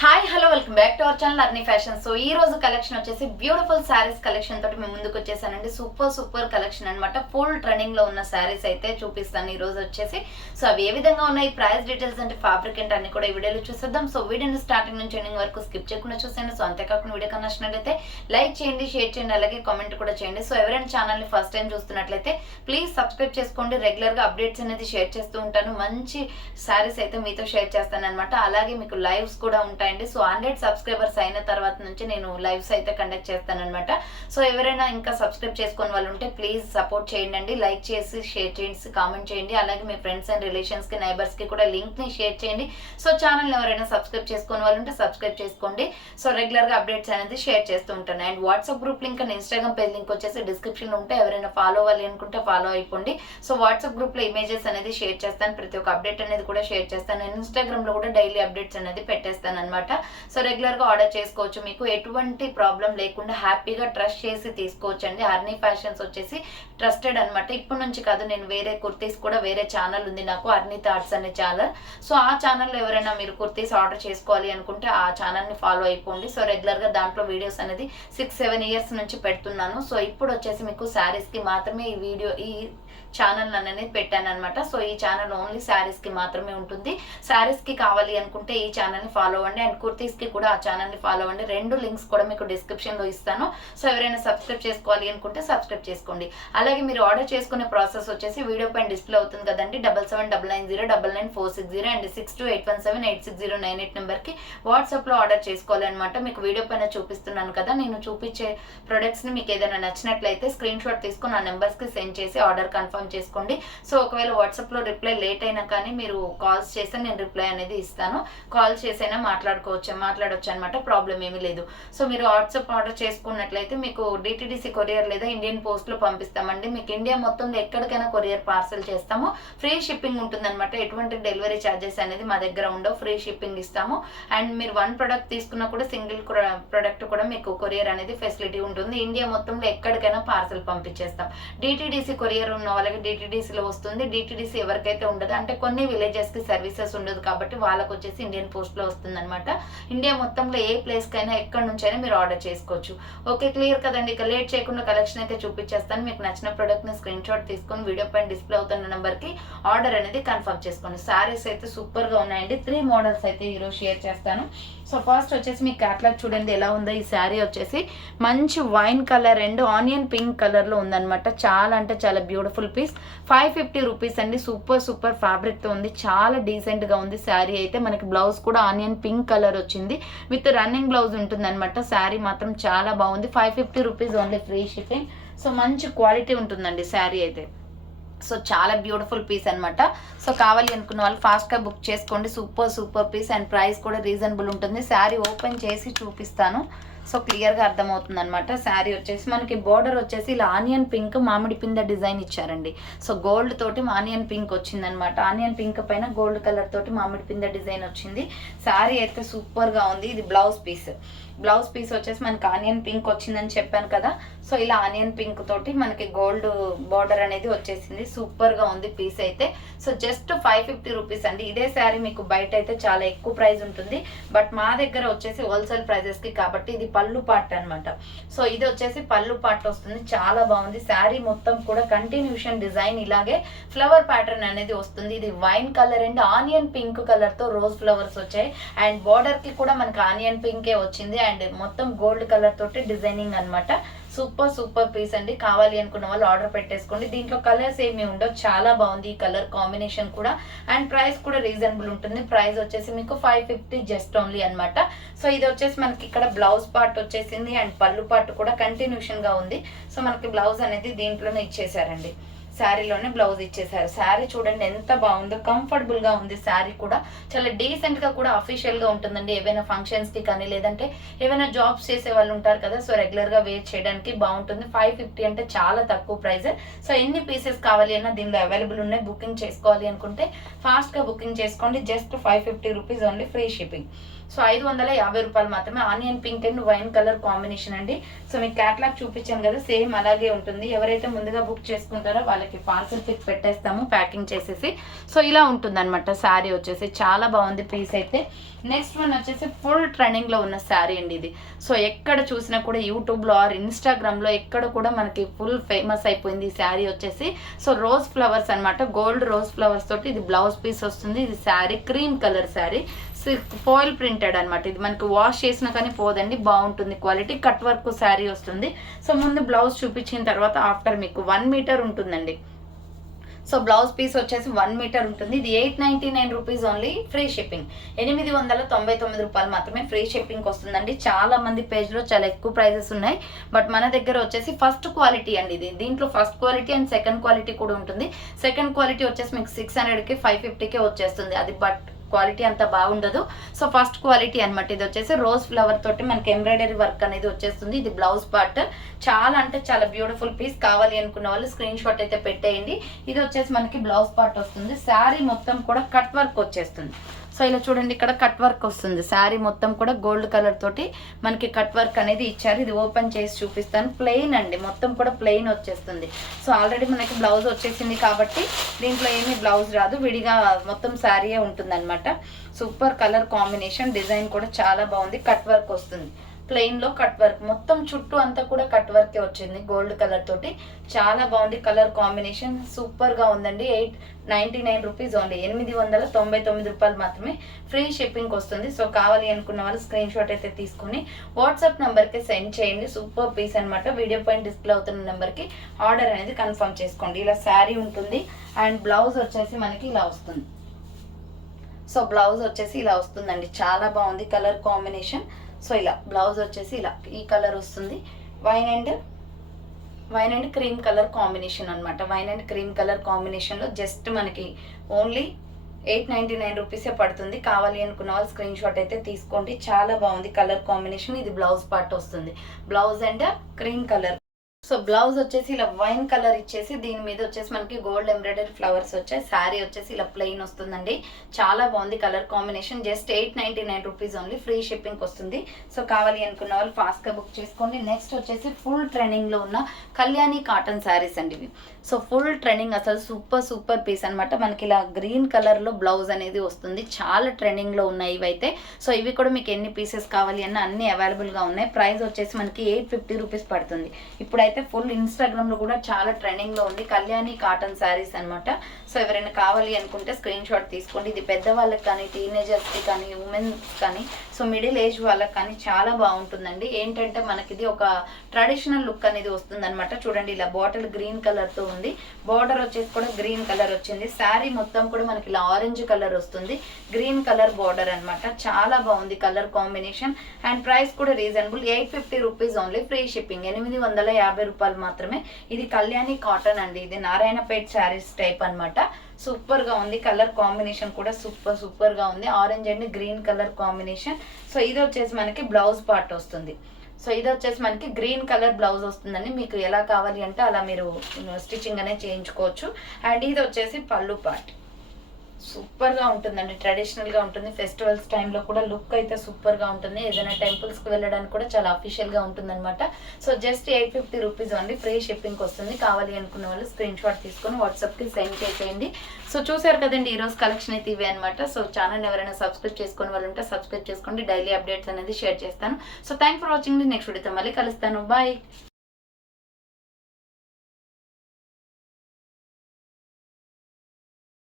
Hi hello welcome back to our channel Arni fashion. So ఈ రోజు collection వచ్చేసి beautiful saris collection తోటి మేము ముందుకు వచ్చేసానండి. సూపర్ కలెక్షన్ అనమాట. ఫుల్ ట్రెండింగ్ లో ఉన్న శారీస్ అయితే చూపిస్తాను ఈ రోజు వచ్చేసి. సో అవి ఏ విధంగా ఉన్నాయి, ప్రైస్ డీటెయిల్స్ అంటే ఫ్యాబ్రిక్ అంటే అన్ని కూడా ఈ వీడియోలో చూసేద్దాం. సో వీడియోని స్టార్టింగ్ నుంచి ఎండింగ్ వరకు స్కిప్ చేయకుండా చూసేయండి. సో అంతేకాకుండా వీడియో కన్నా నచ్చినట్లయితే లైక్ చేయండి, షేర్ చేయండి, అలాగే కామెంట్ కూడా చేయండి. సో ఎవరైనా ఛానల్ ని ఫస్ట్ టైం చూస్తున్నట్లయితే ప్లీజ్ సబ్స్క్రైబ్ చేసుకోండి. రెగ్యులర్ గా అప్డేట్స్ అనేది షేర్ చేస్తూ ఉంటాను. మంచి శారీస్ అయితే మీతో షేర్ చేస్తాను అనమాట. అలాగే మీకు లైవ్స్ కూడా ఉంటాయండి. సో 100 సబ్స్క్రైబర్స్ అయిన తర్వాత నుంచి నేను లైవ్స్ అయితే కండక్ట్ చేస్తాను అనమాట. సో ఎవరైనా ఇంకా సబ్స్క్రైబ్ చేసుకుని వాళ్ళు ఉంటే ప్లీజ్ సపోర్ట్ చేయండి, లైక్ చేసి షేర్ చేసి కామెంట్ చేయండి. అలాగే మీ ఫ్రెండ్స్ అండ్ రిలేషన్స్ కి నైబర్స్ కి కూడా లింక్ ని షేర్ చేయండి. సో ఛానల్ ఎవరైనా సబ్స్క్రైబ్ చేసుకుని వాళ్ళు ఉంటే సబ్స్క్రైబ్ చేసుకోండి. సో రెగ్యులర్ గా అప్డేట్స్ అనేది షేర్ చేస్తూ ఉంటాను. And WhatsApp group link and Instagram page link వచ్చేసి డిస్క్రిప్షన్ లో ఉంటే ఎవరైనా ఫాలో అవ్వాలి అనుకుంటే ఫాలో అయిపోండి. సో వాట్సాప్ గ్రూప్ లో ఇమేజెస్ అనేది షేర్ చేస్తాను, ప్రతి ఒక్క అప్డేట్ అనేది కూడా షేర్ చేస్తాను. ఇన్స్టాగ్రామ్ లో కూడా డైలీ అప్డేట్స్ అనేది పెట్టేస్తాను అనమాట. సో రెగ్యులర్ గా ఆర్డర్ చేసుకోవచ్చు, మీకు ఎటువంటి ప్రాబ్లం లేకుండా హ్యాపీగా ట్రస్ట్ చేసి తీసుకోవచ్చు అండి. అర్నీ ఫ్యాషన్స్ వచ్చేసి ట్రస్టెడ్ అనమాట. ఇప్పటి నుంచి కాదు, నేను వేరే కుర్తీస్ కూడా వేరే ఛానల్ ఉంది నాకు, అర్నీ థాట్స్ అనే ఛానల్. సో ఆ ఛానల్లో ఎవరైనా మీరు కుర్తీస్ ఆర్డర్ చేసుకోవాలి అనుకుంటే ఆ ఛానల్ ని ఫాలో అయిపోండి. సో రెగ్యులర్ గా దాంట్లో వీడియోస్ అనేది 6-7 ఇయర్స్ నుంచి పెడుతున్నాను. సో ఇప్పుడు వచ్చేసి మీకు శారీస్ కి మాత్రమే ఈ వీడియో ఈ ఛానల్ అనేది పెట్టాను అనమాట. సో ఈ ఛానల్ ఓన్లీ శారీస్ కి మాత్రమే ఉంటుంది. శారీస్ కి కావాలి అనుకుంటే ఈ ఛానల్ ని ఫాలో అవ్వండి, అండ్ కుర్తీస్ కి కూడా ఆ ఛానల్ ని ఫాలో అవ్వండి. రెండు లింక్స్ కూడా మీకు డిస్క్రిప్షన్ లో ఇస్తాను. సో ఎవరైనా సబ్స్క్రైబ్ చేసుకోవాలి అనుకుంటే సబ్స్క్రైబ్ చేసుకోండి. అలాగే మీరు ఆర్డర్ చేసుకునే ప్రాసెస్ వచ్చేసి వీడియో పైన డిస్ప్లే అవుతుంది కదండి, 7799090460 అండ్ 6281786098 నెంబర్ కి వాట్సాప్ లో ఆర్డర్ చేసుకోవాలన్నమాట. మీకు వీడియో పైన చూపిస్తున్నాను కదా, నేను చూపించే ప్రొడక్ట్స్ ని మీకు ఏదైనా నచ్చినట్లయితే స్క్రీన్ షాట్ తీసుకొని ఆ నెంబర్స్ కి సెండ్ చేసి ఆర్డర్ కన్ఫర్మ్ చేసుకోండి. సో ఒకవేళ వాట్సాప్ లో రిప్లై లేట్ అయినా కానీ మీరు కాల్స్ చేస్తే నేను రిప్లై అనేది ఇస్తాను. కాల్ చేసైనా మాట్లాడవచ్చు అనమాట, ప్రాబ్లం ఏమీ లేదు. సో మీరు వాట్సాప్ ఆర్డర్ చేసుకున్నట్లయితే మీకు డిటిడిసి కొరియర్ లేదా ఇండియన్ పోస్ట్ లో పంపిస్తామండి. మీకు ఇండియా మొత్తంలో ఎక్కడికైనా కొరియర్ పార్సల్ చేస్తాము. ఫ్రీ షిప్పింగ్ ఉంటుందన్నమాట. ఎటువంటి డెలివరీ ఛార్జెస్ అనేది మా దగ్గర ఉండవు, ఫ్రీ షిప్పింగ్ ఇస్తాము. అండ్ మీరు 1 ప్రొడక్ట్ తీసుకున్నా కూడా సింగిల్ ప్రొడక్ట్ కూడా మీకు కొరియర్ అనేది ఫెసిలిటీ ఉంటుంది. ఇండియా మొత్తంలో ఎక్కడికైనా పార్సల్ పంపించేస్తాం. డిటిడిసి కొరియర్ ఉన్న వాళ్ళకి డిటిడిసిలో వస్తుంది. డిటిడిసి ఎవరికైతే ఉండదు అంటే కొన్ని విలేజెస్ కి సర్వీసెస్ ఉండదు కాబట్టి వాళ్ళకి వచ్చేసి ఇండియన్ పోస్ట్ లో వస్తుంది అనమాట. ఇండియా మొత్తంలో ఏ ప్లేస్ కైనా ఎక్కడి నుంచి అయినా మీరు ఆర్డర్ చేసుకోవచ్చు. ఓకే, క్లియర్ కదండి. ఇక లేట్ చేయకుండా కలెక్షన్ అయితే చూపించేస్తాను. మీకు నచ్చిన ప్రొడక్ట్ ని స్క్రీన్ షాట్ తీసుకొని వీడియో పైన డిస్ప్లే అవుతున్న నెంబర్ కి ఆర్డర్ అనేది కన్ఫర్మ్ చేసుకోండి. సారీస్ అయితే సూపర్ గా ఉన్నాయండి. 3 మోడల్స్ అయితే ఈరోజు షేర్ చేస్తాను. సో ఫస్ట్ వచ్చేసి మీ క్యాట్లాగ్ చూడండి ఎలా ఉందో. ఈ శారీ వచ్చేసి మంచి wine colour and onion pink colour లో ఉందన్నమాట. చాలా అంటే చాలా బ్యూటిఫుల్ పీస్. 550 రూపీస్ అండి. సూపర్ ఫ్యాబ్రిక్ తో ఉంది, చాలా డీసెంట్ గా ఉంది శారీ అయితే. మనకి బ్లౌజ్ కూడా ఆనియన్ పింక్ కలర్ వచ్చింది, విత్ రన్నింగ్ బ్లౌజ్ ఉంటుంది అనమాట. శారీ మాత్రం చాలా బాగుంది. 550 rupees only, free shipping. So మంచి క్వాలిటీ ఉంటుందండి శారీ అయితే. సో చాలా బ్యూటిఫుల్ పీస్ అనమాట. సో కావాలి అనుకున్న వాళ్ళు ఫాస్ట్గా బుక్ చేసుకోండి. సూపర్ పీస్ అండ్ ప్రైస్ కూడా రీజనబుల్ ఉంటుంది. శారీ ఓపెన్ చేసి చూపిస్తాను, సో క్లియర్గా అర్థమవుతుంది అనమాట. శారీ వచ్చేసి మనకి బోర్డర్ వచ్చేసి ఇలా ఆనియన్ పింక్ మామిడి పింద డిజైన్ ఇచ్చారండి. సో గోల్డ్ తోటి ఆనియన్ పింక్ వచ్చిందనమాట. ఆనియన్ పింక్ పైన గోల్డ్ కలర్ తోటి మామిడి పింద డిజైన్ వచ్చింది. శారీ అయితే సూపర్గా ఉంది. ఇది బ్లౌజ్ పీస్ వచ్చేసి మనకి ఆనియన్ పింక్ వచ్చిందని చెప్పాను కదా. సో ఇలా ఆనియన్ పింక్ తోటి మనకి గోల్డ్ బార్డర్ అనేది వచ్చేసింది. సూపర్గా ఉంది పీస్ అయితే. సో జస్ట్ 550 రూపీస్ అండి. ఇదే శారీ మీకు బయట అయితే చాలా ఎక్కువ ప్రైస్ ఉంటుంది, బట్ మా దగ్గర వచ్చేసి హోల్సేల్ ప్రైజెస్ కి కాబట్టి ఇది పళ్ళు పార్ట్ అనమాట. సో ఇది వచ్చేసి పళ్ళు పార్ట్ వస్తుంది. చాలా బాగుంది. శారీ మొత్తం కూడా కంటిన్యూషన్ డిజైన్ ఇలాగే ఫ్లవర్ ప్యాటర్న్ అనేది వస్తుంది. ఇది wine colour and onion pink colour తో రోజ్ ఫ్లవర్స్ వచ్చాయి. అండ్ బార్డర్ కి కూడా మనకి ఆనియన్ పింకే వచ్చింది. అండ్ మొత్తం గోల్డ్ కలర్ తోటి డిజైనింగ్ అనమాట. సూపర్ పీస్ అండి. కావాలి అనుకున్న వాళ్ళు ఆర్డర్ పెట్టేసుకోండి. దీంట్లో కలర్స్ ఏమి ఉండవు, చాలా బాగుంది ఈ కలర్ కాంబినేషన్ కూడా. అండ్ ప్రైస్ కూడా రీజనబుల్ ఉంటుంది. ప్రైస్ వచ్చేసి మీకు 550 జస్ట్ ఓన్లీ అనమాట. సో ఇది వచ్చేసి మనకి ఇక్కడ బ్లౌజ్ పార్ట్ వచ్చేసింది అండ్ పళ్ళు పార్ట్ కూడా కంటిన్యూషన్ గా ఉంది. సో మనకి బ్లౌజ్ అనేది దీంట్లోనే ఇచ్చేసారండి, శారీలోనే బ్లౌజ్ ఇచ్చేసారు. శారీ చూడండి ఎంత బాగుందో, కంఫర్టబుల్ గా ఉంది. శారీ కూడా చాలా డీసెంట్ గా కూడా అఫీషియల్ గా ఉంటుందండి. ఏవైనా ఫంక్షన్స్ కి కానీ లేదంటే ఏమైనా జాబ్స్ చేసే వాళ్ళు ఉంటారు కదా, సో రెగ్యులర్ గా వేర్ చేయడానికి బాగుంటుంది. 550 అంటే చాలా తక్కువ ప్రైస్. సో ఎన్ని పీసెస్ కావాలి అన్నా దీనిలో అవైలబుల్ ఉన్నాయి. బుకింగ్ చేసుకోవాలి అనుకుంటే ఫాస్ట్ గా బుకింగ్ చేసుకోండి. Just 550 rupees only, free shipping. So 550 రూపాయలు మాత్రమే. Onion pink and wine colour combination అండి. సో మీకు క్యాటలాగ్ చూపించాను కదా, సేమ్ అలాగే ఉంటుంది. ఎవరైతే ముందుగా బుక్ చేసుకుంటారో వాళ్ళకి పార్సల్ పిక్ పెట్టేస్తాము ప్యాకింగ్ చేసేసి. సో ఇలా ఉంటుంది అనమాట శారీ వచ్చేసి, చాలా బాగుంది పీస్ అయితే. నెక్స్ట్ వన్ వచ్చేసి ఫుల్ ట్రెండింగ్లో ఉన్న శారీ అండి ఇది. సో ఎక్కడ చూసినా కూడా యూట్యూబ్లో ఆర్ ఇన్స్టాగ్రామ్లో ఎక్కడ కూడా మనకి ఫుల్ ఫేమస్ అయిపోయింది ఈ శారీ వచ్చేసి. సో రోజ్ ఫ్లవర్స్ అనమాట, గోల్డ్ రోజ్ ఫ్లవర్స్ తోటి ఇది బ్లౌజ్ పీస్ వస్తుంది. ఇది sari cream colour sari, foil printed అనమాట. ఇది మనకి వాష్ చేసినా కానీ పోదండి, బాగుంటుంది క్వాలిటీ. కట్ వర్క్ శారీ వస్తుంది. సో ముందు బ్లౌజ్ చూపించిన తర్వాత ఆఫ్టర్ మీకు 1 మీటర్ ఉంటుందండి. సో బ్లౌజ్ పీస్ వచ్చేసి 1 మీటర్ ఉంటుంది. ఇది 899 రూపీస్ ఓన్లీ, ఫ్రీ షిప్పింగ్. 899 రూపాయలు మాత్రమే ఫ్రీ షిప్పింగ్ వస్తుందండి. చాలా మంది పేజ్లో చాలా ఎక్కువ ప్రైజెస్ ఉన్నాయి, బట్ మన దగ్గర వచ్చేసి ఫస్ట్ క్వాలిటీ అండి ఇది. దీంట్లో first quality and second quality కూడా ఉంటుంది. సెకండ్ క్వాలిటీ వచ్చేసి మీకు 600కి 550కే వచ్చేస్తుంది, అది బట్ క్వాలిటీ అంత బాగుండదు. సో ఫస్ట్ క్వాలిటీ అనమాట. ఇది వచ్చేసి రోజ్ ఫ్లవర్ తోటి మనకి ఎంబ్రాయిడరీ వర్క్ అనేది వచ్చేస్తుంది. ఇది బ్లౌజ్ పార్ట్, చాలా అంటే చాలా బ్యూటిఫుల్ పీస్. కావాలి అనుకున్న వాళ్ళు స్క్రీన్ షాట్ అయితే పెట్టేయండి. ఇది వచ్చేసి మనకి బ్లౌజ్ పార్ట్ వస్తుంది. శారీ మొత్తం కూడా కట్ వర్క్ వచ్చేస్తుంది. సో ఇలా చూడండి, ఇక్కడ కట్ వర్క్ వస్తుంది. శారీ మొత్తం కూడా గోల్డ్ కలర్ తోటి మనకి కట్ వర్క్ అనేది ఇచ్చారు. ఇది ఓపెన్ చేసి చూపిస్తాను. ప్లెయిన్ అండి, మొత్తం కూడా ప్లెయిన్ వచ్చేస్తుంది. సో ఆల్రెడీ మనకి బ్లౌజ్ వచ్చేసింది కాబట్టి దీంట్లో ఏమీ బ్లౌజ్ రాదు, విడిగా మొత్తం శారీయే ఉంటుంది అనమాట. సూపర్ కలర్ కాంబినేషన్, డిజైన్ కూడా చాలా బాగుంది. కట్ వర్క్ వస్తుంది, ప్లెయిన్ లో కట్ వర్క్, మొత్తం చుట్టూ అంతా కూడా కట్ వర్కే వచ్చింది గోల్డ్ కలర్ తోటి. చాలా బాగుంది కలర్ కాంబినేషన్, సూపర్ గా ఉందండి. 899 రూపీస్ ఓన్లీ, 899 రూపాయలు మాత్రమే ఫ్రీ షిప్పింగ్ వస్తుంది. సో కావాలి అనుకున్న వాళ్ళు స్క్రీన్ షాట్ అయితే తీసుకుని వాట్సాప్ నెంబర్ కి సెండ్ చేయండి. సూపర్ పీస్ అనమాట. వీడియో పైన డిస్ప్లే అవుతున్న నెంబర్ కి ఆర్డర్ అనేది కన్ఫర్మ్ చేసుకోండి. ఇలా శారీ ఉంటుంది అండ్ బ్లౌజ్ వచ్చేసి మనకి ఇలా వస్తుంది. సో బ్లౌజ్ వచ్చేసి ఇలా వస్తుందండి, చాలా బాగుంది కలర్ కాంబినేషన్. సో ఇలా బ్లౌజ్ వచ్చేసి ఇలా ఈ కలర్ వస్తుంది. Wine and cream colour combination అనమాట. వైన్ అండ్ క్రీమ్ కలర్ కాంబినేషన్లో జస్ట్ మనకి ఓన్లీ 899 రూపీసే పడుతుంది. కావాలి అనుకున్న వాళ్ళు స్క్రీన్ షాట్ అయితే తీసుకోండి. చాలా బాగుంది కలర్ కాంబినేషన్. ఇది బ్లౌజ్ పార్ట్ వస్తుంది, blouse and cream colour. So blouse వచ్చేసి ఇలా వైన్ కలర్ ఇచ్చేసి దీని మీద వచ్చేసి మనకి గోల్డ్ ఎంబ్రాయిడరీ ఫ్లవర్స్ వచ్చాయి. శారీ వచ్చేసి ఇలా ప్లెయిన్ వస్తుందండి. చాలా బాగుంది colour combination. Just 899 rupees only, free shipping వస్తుంది. సో కావాలి అనుకున్న వాళ్ళు ఫాస్ట్ గా బుక్ చేసుకోండి. నెక్స్ట్ వచ్చేసి ఫుల్ ట్రెండింగ్ లో ఉన్న కళ్యాణి కాటన్ శారీస్ అండి ఇవి. సో ఫుల్ ట్రెండింగ్, అసలు సూపర్ పీస్ అనమాట. మనకి ఇలా గ్రీన్ కలర్ లో బ్లౌజ్ అనేది వస్తుంది. చాలా ట్రెండింగ్ లో ఉన్నాయి ఇవైతే. సో ఇవి కూడా మీకు ఎన్ని పీసెస్ కావాలి అన్న అన్ని అవైలబుల్ గా ఉన్నాయి. ప్రైస్ వచ్చేసి మనకి 850 రూపీస్ పడుతుంది. ఇప్పుడైతే ఫుల్ ఇన్స్టాగ్రామ్ లో కూడా చాలా ట్రెండింగ్ లో ఉంది కళ్యాణి కాటన్ శారీస్ అనమాట. సో ఎవరైనా కావాలి అనుకుంటే స్క్రీన్ షాట్ తీసుకోండి. ఇది పెద్దవాళ్ళకి కానీ, టీనేజర్స్ కి కానీ, ఉమెన్స్ కానీ, సో మిడిల్ ఏజ్ వాళ్ళకి కానీ చాలా బాగుంటుందండి. ఏంటంటే మనకి ఇది ఒక ట్రెడిషనల్ లుక్ అనేది వస్తుంది అనమాట. చూడండి ఇలా బాటిల్ గ్రీన్ కలర్ తో ఉంది. బార్డర్ వచ్చేసి కూడా గ్రీన్ కలర్ వచ్చింది. శారీ మొత్తం కూడా మనకి ఇలా ఆరెంజ్ కలర్ వస్తుంది. గ్రీన్ కలర్ బార్డర్ అనమాట. చాలా బాగుంది కలర్ కాంబినేషన్ అండ్ ప్రైస్ కూడా reasonable. 850 rupees only, free shipping. 850 రూపాయలు మాత్రమే. ఇది కళ్యాణి కాటన్ అండి. ఇది నారాయణపేట్ శారీస్ టైప్ అనమాట. సూపర్ గా ఉంది కలర్ కాంబినేషన్ కూడా, సూపర్ గా ఉంది. Orange and green colour combination. So ఇది వచ్చేసి మనకి బ్లౌజ్ పార్ట్ వస్తుంది. సో ఇది వచ్చేసి మనకి గ్రీన్ కలర్ బ్లౌజ్ వస్తుందండి. మీకు ఎలా కావాలి అంటే అలా మీరు స్టిచ్చింగ్ అనేది చేయించుకోవచ్చు. అండ్ ఇది వచ్చేసి పళ్ళు పార్ట్. సూపర్ గా ఉంటుందండి, ట్రెడిషనల్ గా ఉంటుంది. ఫెస్టివల్స్ టైంలో కూడా లుక్ అయితే సూపర్ గా ఉంటుంది. ఏదైనా టెంపుల్స్ కి వెళ్ళడానికి కూడా చాలా అఫీషియల్ గా ఉంటుంది అనమాట. So just 850 rupees only, free shipping వస్తుంది. కావాలి అనుకున్న వాళ్ళు స్క్రీన్ షాట్ తీసుకొని వాట్సాప్ కి సెండ్ చేసేయండి. సో చూసారు కదండి ఈ రోజు కలెక్షన్ అయితే ఇవే అనమాట. సో ఛానల్ ఎవరైనా సబ్స్క్రైబ్ చేసుకునే వాళ్ళు ఉంటే సబ్స్క్రైబ్ చేసుకోండి. డైలీ అప్డేట్స్ అనేది షేర్ చేస్తాను. So thank for watching. Next వీడియోతో మళ్ళీ కలుస్తాను. బాయ్.